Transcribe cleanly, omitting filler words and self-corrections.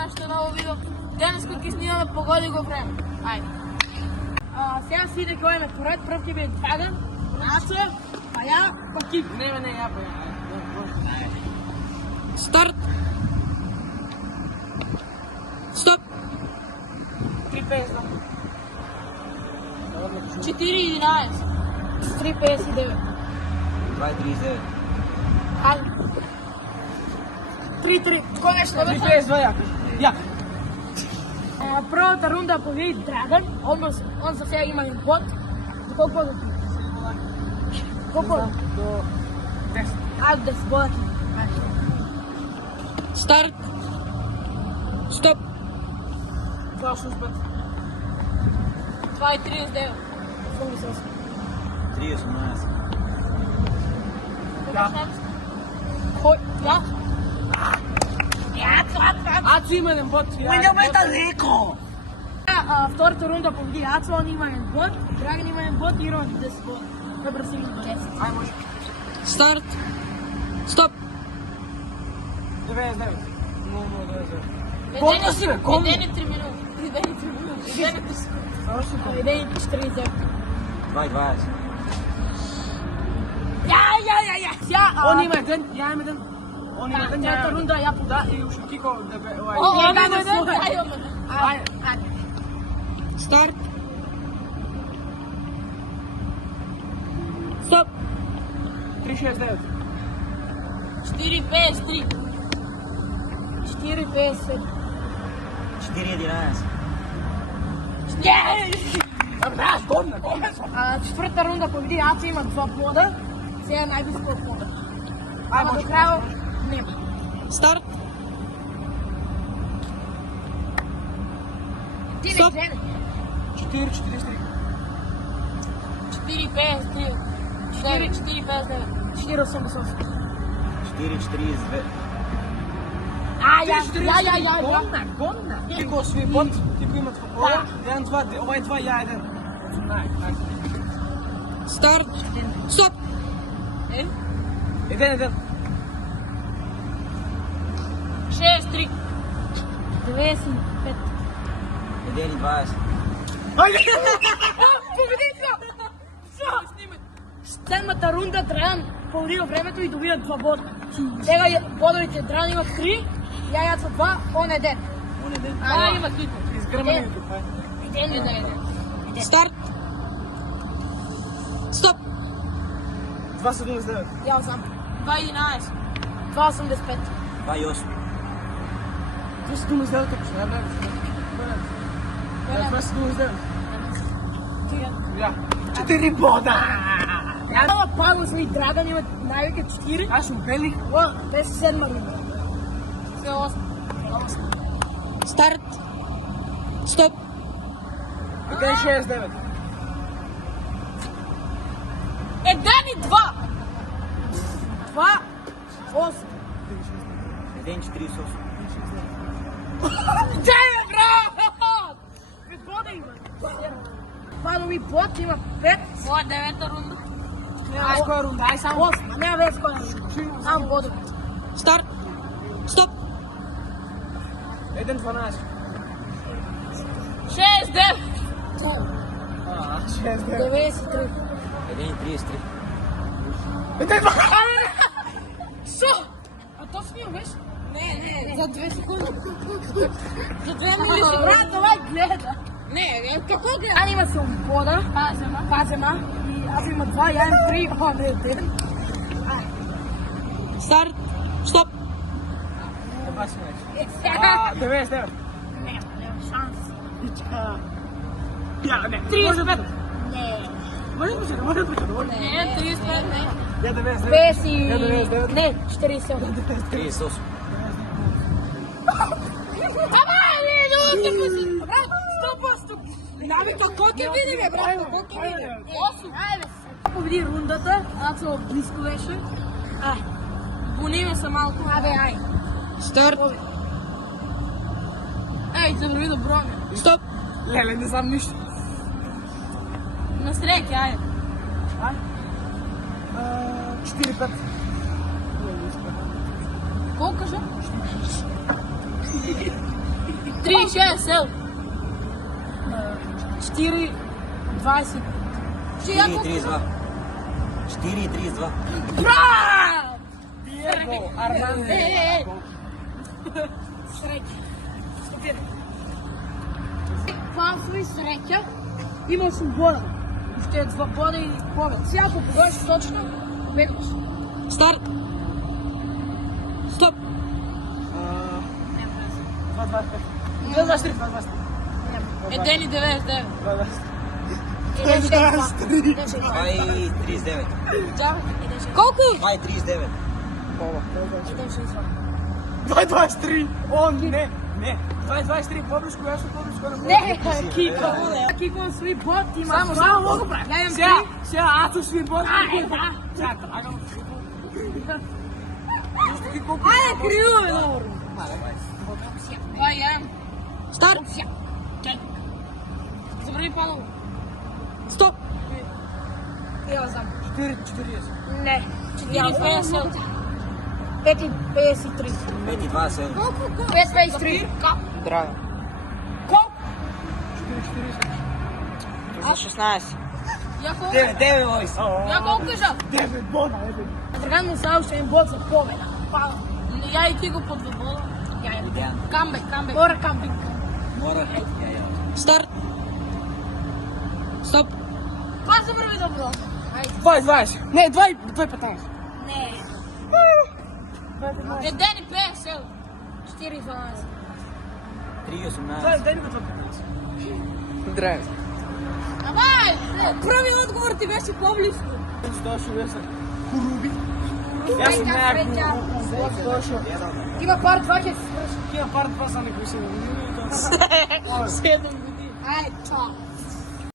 нашето ново видео. Денес кој ќе снимаме погоди го време. Ајде. Сега си иде кој ме поред, прв ќе биде Драган, Ацо, па ја, па Кип. Не, ја, па ја. Старт. Стоп. 3:52. 4:11. 3:59. 2:39. Ајде. 3:3. Кој беше на 3:52 ја. Првата рунда победи Драган, он за сега има един бот. За колко бода ти? Колко бода? До 10. Аз 10 бода ти. Старт. Стоп. 2:85. 2:39. 3:18. Кој? Ја? Ацо има еден бот. далеко! Втората рунда победи Ацо, он има един бот, Драган има един бот и Ирон 10 бода. Добре си ги 10. Ај може. Старт. Стоп. 99. 0:99. Колко си, бе? Колко? 1 и 3 минути. 1 и 3 минути. 1 и 49. 2:20. Ја! Сега, Он има еден, ја имам еден. Он има еден, трета рунда ја пода. и уште кико да бе, О, овај. он има еден, Ајде. Старт. Стоп. 3:69. 4:53. 4:57. 4:11. Четврта рунда победи Ацо, има 2 бода. Сега е највисоко од бода. Ама до може. крајот нема. Старт. Стоп. 4:43. 4:53. 4:59. 4:88. 4:42. Ја. Гонна. Кико сви бот, кико имат факола. Еден, два, овај два, ја еден. Старт. Стоп. Еден. 6:3. 95. 1:20. Победител! Седмата рунда Драган победи во времето и добива 2 бода. Сега бодовите Драган има 3, ја Јацо 2, он 1. Он еден. А, има кliko. Изгрмани тук, ај. Еден. Старт. Стоп. 2:79. Ја знам. 2:11. 2:85. 2:08. 2:79 тук, што не. 2:79. Ја. 4 бода. Ова Павлос и Драган имат највеќе 4. Аз сум белих. Ова беше 7 рунда. Се 8. Старт. Стоп. 1:69. 1 и 2. 2. 8. 1:48. Джајме, брат! 5 бода има. Падови бот има 5. Ова е 9-та рунда. Нема која рунда, ај само. 8, нема вез која рунда. Само бодови. Старт. Стоп. 1:12. 6, 9. 6:9. 93. 1:33. Шо? А то снимам, веш? Не, за 2 секунди. За 2 минути, брат, ова гледа. Не, како гледа? Ани има се бода, пазема, и аз има 2, ја имам 3, ова не е 1. Старт, стоп. 99. Нема шанс. Ја, не. 35. Може да почне. Не, 35, не. Ја 99. Песи... Ја 99. Не, 47. 38. Ама, не, не пуси. Брат, 100%. Нави, како ќе биде, бе, брат, како ќе биде? 8. Ајде. Победи рундата, Ацо близко беше. Буниме се малку. Абе, ај. Старт. Еј, се върви добро. Стоп. Леле, не знам ништо. На среќа, ајде. Ај. 4-5. Колку кажа? 36, ел. 4, 20. 4,32. 4,32. Браво! Диего Армандо. Ей! Среќа. Пасва и среќа. Имал съм бода. Ще е 2 бода и повече. Сега ако погодиш точно, бегаш. Старт! Стоп! 2,23. 1 и 99. 2,39. Колко? 2,39. 2,23. О, не. 2,23. По-близко, ясно по-близко. Не, Кико. Кико на свои бот има. Само мога правя. Я имам 3. Сега, аз съм свой бот. Да. Сега, трагам. Айде, криво е dobro. Ай, я. Старт. Забрави панове. Стоп. Я знам. 4,40. Не. 4,50. 5,53. 5,27. 5,53. Драго. Колко? 4,40. За 16. Я колко? 9, бойс. Я колко кажа? 9 бода, Траган му съобща един бот за победа. Я и ти го по 2 бода. Камбек. Мора камбек. Мора. Старт. Стоп. Пас да върви добро. 2,20. Не, 2,15. Не. 1,50. 4,12. 3,18. Дай ми го 2,15. Здраве. Давай! Първи отговор ти беше по-близко. Стошо беше Хуруби. Аз съм Има пар 2 ще се свърши. Има пар 2 са не писали. 7 години. Ай, чао.